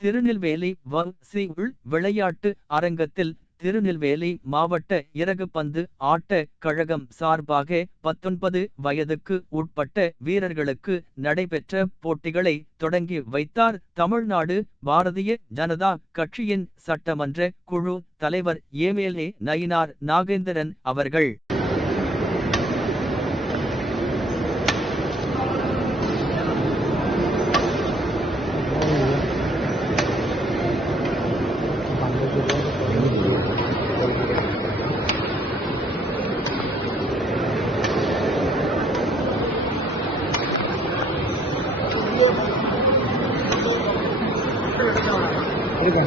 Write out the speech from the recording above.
திருநெல்வேலி வ சி உள் விளையாட்டு அரங்கத்தில் திருநெல்வேலி மாவட்ட இறகுப்பந்து ஆட்ட கழகம் சார்பாக பத்தொன்பது வயதுக்கு உட்பட்ட வீரர்களுக்கு நடைபெற்ற போட்டிகளை தொடங்கி வைத்தார். தமிழ்நாடு பாரதிய ஜனதா கட்சியின் சட்டமன்ற குழு தலைவர் ஏமேலே நயினார் நாகேந்திரன் அவர்கள். これか。